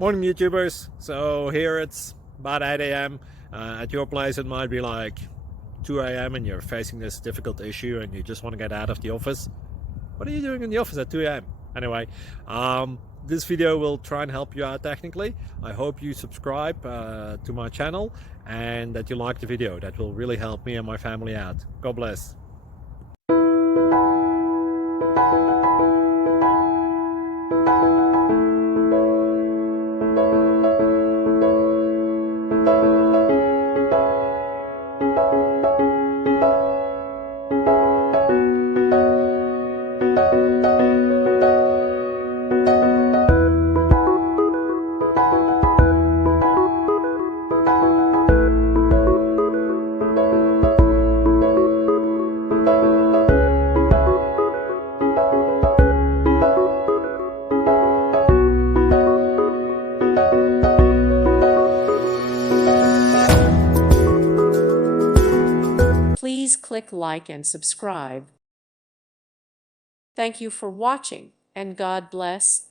Morning YouTubers. So here it's about 8 a.m. At your place it might be like 2 a.m. and you're facing this difficult issue and you just want to get out of the office. What are you doing in the office at 2 a.m.? Anyway, this video will try and help you out technically. I hope you subscribe to my channel and that you like the video. That will really help me and my family out. God bless. Please click like and subscribe. Thank you for watching, and God bless.